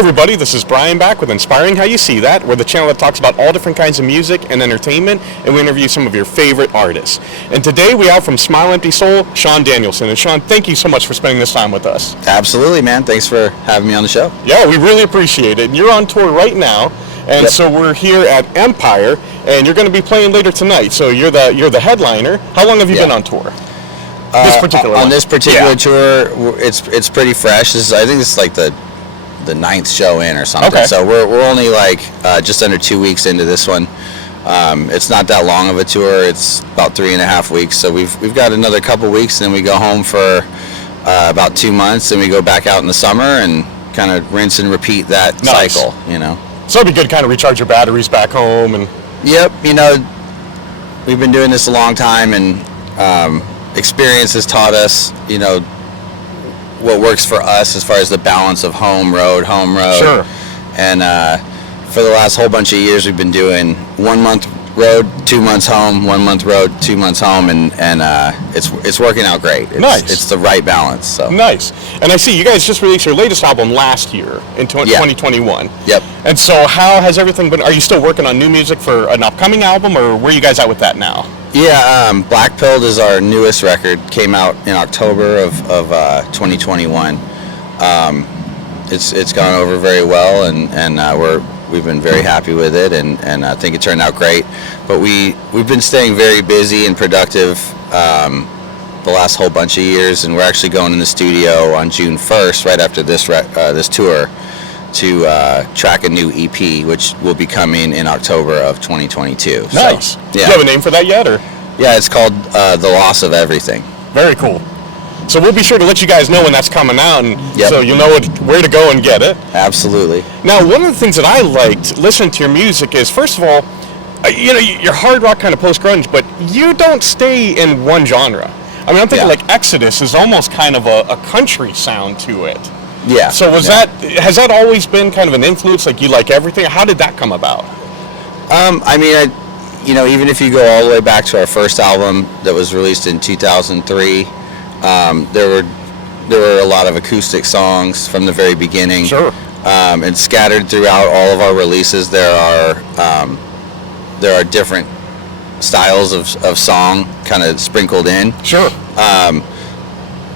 everybody, this is Brian back with Inspiring How You See That. We're the channel that talks about all different kinds of music and entertainment, and we interview some of your favorite artists. And today we have from Smile Empty Soul, Sean Danielsen. And Sean, thank you so much for spending this time with us. Absolutely, man. Thanks for having me on the show. Yeah, we really appreciate it. And you're on tour right now, and so we're here at Empire, and you're going to be playing later tonight. So you're the headliner. How long have you been on tour? This particular on this particular tour, it's pretty fresh. I think this is like the ninth show in or something. Okay. So we're only like just under 2 weeks into this one. It's not that long of a tour. It's about 3.5 weeks. So we've got another couple weeks, and then we go home for about 2 months, and we go back out in the summer and kind of rinse and repeat that cycle. You know. So it'd be good to kind of recharge your batteries back home and. Yep. You know, we've been doing this a long time, and experience has taught us, you know, what works for us as far as the balance of home road. Sure. And for the last whole bunch of years, we've been doing 1 month road, 2 months home, 1 month road, 2 months home, and it's working out great. It's the right balance. So nice. And I see you guys just released your latest album last year in 2021. Yep. And so how has everything been? Are you still working on new music for an upcoming album, or where are you guys at with that now? Yeah, Black Pilled is our newest record. Came out in October of 2021. It's gone over very well, and we've been very happy with it, and I think it turned out great. But we've been staying very busy and productive the last whole bunch of years, and we're actually going in the studio on June 1st, right after this tour, to track a new EP, which will be coming in October of 2022. Nice. So, yeah. Do you have a name for that yet, or? Yeah, it's called The Loss of Everything. Very cool. So we'll be sure to let you guys know when that's coming out, and so you'll know where to go and get it. Absolutely. Now, one of the things that I liked listening to your music is, first of all, you know, you're hard rock, kind of post-grunge, but you don't stay in one genre. I mean, I'm thinking like Exodus is almost kind of a country sound to it. Yeah. So has that always been kind of an influence? Like, you like everything? How did that come about? I mean, you know, even if you go all the way back to our first album that was released in 2003, there were a lot of acoustic songs from the very beginning. Sure. And scattered throughout all of our releases, there are different styles of song kind of sprinkled in. Sure.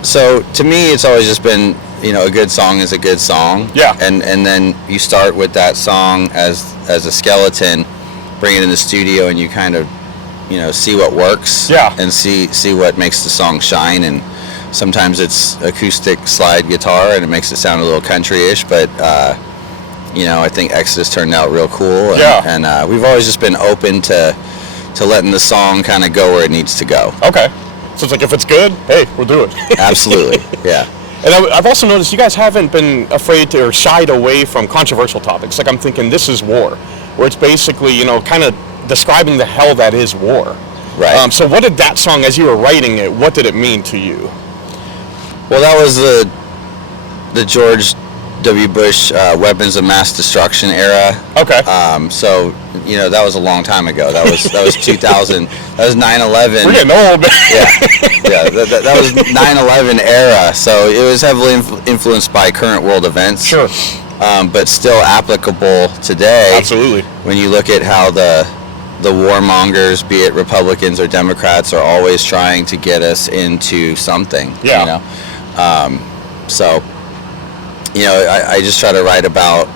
So to me, it's always just been, you know, a good song is a good song. Yeah. And then you start with that song as a skeleton, bring it in the studio, and you kind of, you know, see what works. Yeah. And see what makes the song shine. And sometimes it's acoustic slide guitar, and it makes it sound a little country-ish. But you know, I think Exodus turned out real cool. And, and we've always just been open to letting the song kind of go where it needs to go. Okay. So it's like, if it's good, hey, we'll do it. Absolutely. Yeah. And I've also noticed you guys haven't been afraid to or shied away from controversial topics. Like, I'm thinking This Is War, where it's basically, you know, kind of describing the hell that is war. Right. So what did that song, as you were writing it, what did it mean to you? Well, that was the George W. Bush weapons of mass destruction era. Okay. So, you know, that was a long time ago. That was 2000. That was 9/11. We're getting old. Yeah. That was 9/11 era. So it was heavily influenced by current world events. Sure. But still applicable today. Absolutely. When you look at how the warmongers, be it Republicans or Democrats, are always trying to get us into something. Yeah. You know. So, you know, I just try to write about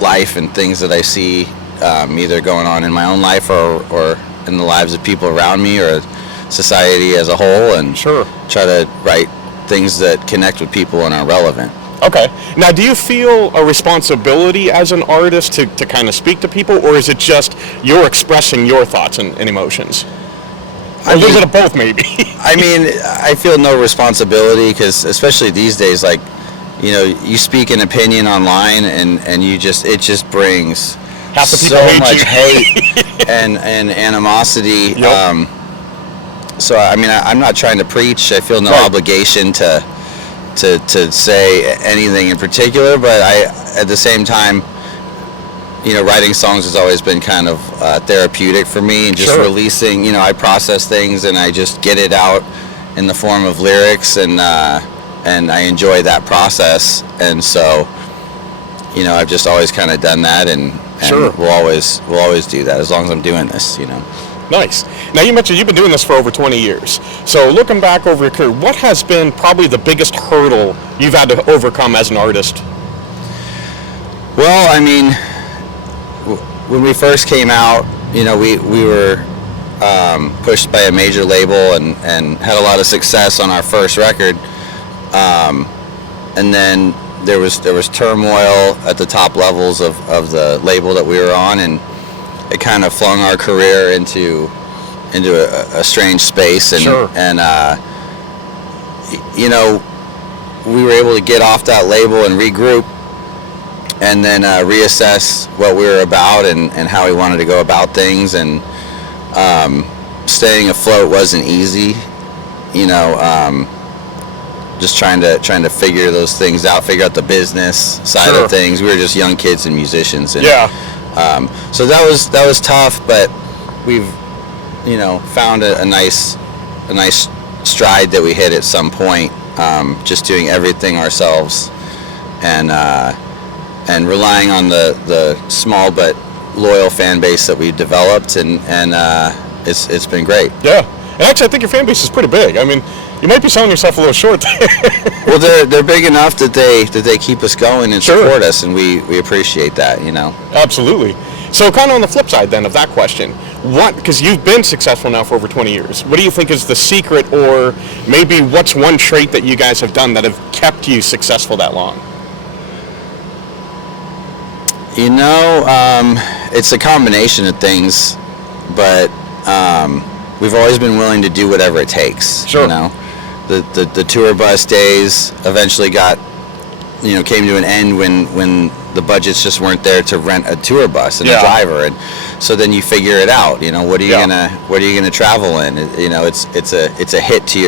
life and things that I see either going on in my own life or in the lives of people around me or society as a whole, and try to write things that connect with people and are relevant. Okay. Now, do you feel a responsibility as an artist to kind of speak to people, or is it just you're expressing your thoughts and emotions? Or a little bit of both, maybe. I mean, I feel no responsibility because, especially these days, like, you know, you speak an opinion online, and it just brings half the people so much hate and animosity. Yep. So I mean, I'm not trying to preach. I feel no obligation to say anything in particular, but at the same time, you know, writing songs has always been kind of therapeutic for me, and just releasing, you know, I process things and I just get it out in the form of lyrics, and I enjoy that process. And so, I've just always kind of done that, and Sure. we'll always do that as long as I'm doing this. Nice. Now, you mentioned you've been doing this for over 20 years. So looking back over your career, what has been probably the biggest hurdle you've had to overcome as an artist? Well, I mean, when we first came out, we were pushed by a major label and had a lot of success on our first record. And then there was turmoil at the top levels of the label that we were on, and it kind of flung our career into a strange space. And, Sure. and we were able to get off that label and regroup, and then reassess what we were about and how we wanted to go about things. And staying afloat wasn't easy, just trying to figure those things out, figure out the business side Sure. of things. We were just young kids and musicians, and Yeah. so that was tough, but we've found a nice stride that we hit at some point, just doing everything ourselves, and relying on the small but loyal fan base that we've developed, and it's been great. Yeah. And actually, I think your fan base is pretty big. I mean, you might be selling yourself a little short there. Well, they're big enough that they keep us going and Sure. support us, and we appreciate that. Absolutely. So kind of on the flip side then of that question, because you've been successful now for over 20 years, what do you think is the secret, or maybe what's one trait that you guys have done that have kept you successful that long? It's a combination of things, but we've always been willing to do whatever it takes. Sure. The tour bus days eventually came to an end when the budgets just weren't there to rent a tour bus and Yeah. a driver, and so then you figure it out. What are you gonna travel in? It's a hit to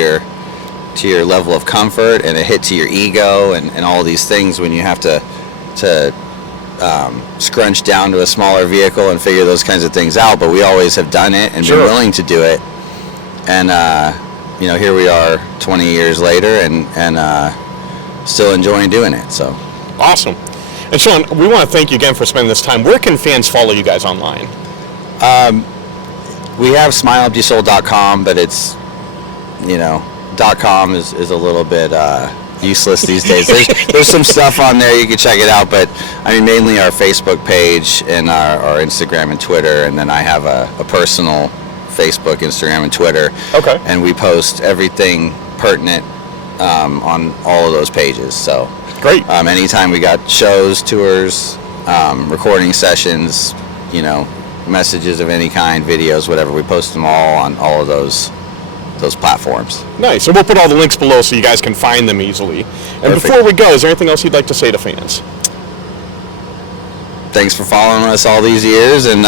your level of comfort, and a hit to your ego, and all these things when you have to scrunch down to a smaller vehicle and figure those kinds of things out. But we always have done it and Sure. been willing to do it, and here we are 20 years later, and still enjoying doing it. So Awesome. And Sean, we want to thank you again for spending this time. Where can fans follow you guys online? we have SmileEmptySoul.com, but it's .com is a little bit useless these days. There's some stuff on there, you can check it out, but I mean mainly our Facebook page and our Instagram and Twitter, and then I have a personal Facebook, Instagram, and Twitter. Okay. And we post everything pertinent on all of those pages. So Great. Anytime we got shows, tours, recording sessions, messages of any kind, videos, whatever, we post them all on all of those platforms. Nice. And we'll put all the links below so you guys can find them easily. And Perfect. before we go, is there anything else you'd like to say to fans? Thanks for following us all these years, and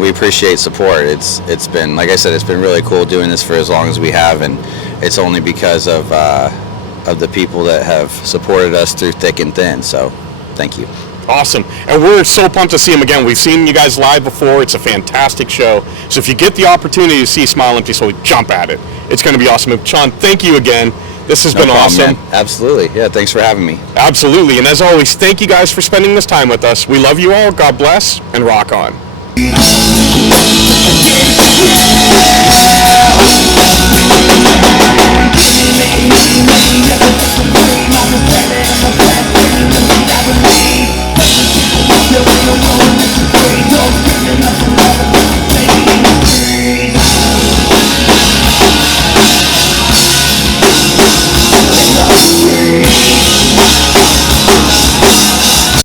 we appreciate support. It's been, like I said, it's been really cool doing this for as long as we have, and it's only because of the people that have supported us through thick and thin. So, thank you. Awesome. And we're so pumped to see them again. We've seen you guys live before. It's a fantastic show. So if you get the opportunity to see Smile Empty Soul, jump at it. It's going to be awesome. Sean, thank you again. This has been problem, awesome. man. Absolutely. Yeah, thanks for having me. Absolutely. And as always, thank you guys for spending this time with us. We love you all. God bless, and rock on.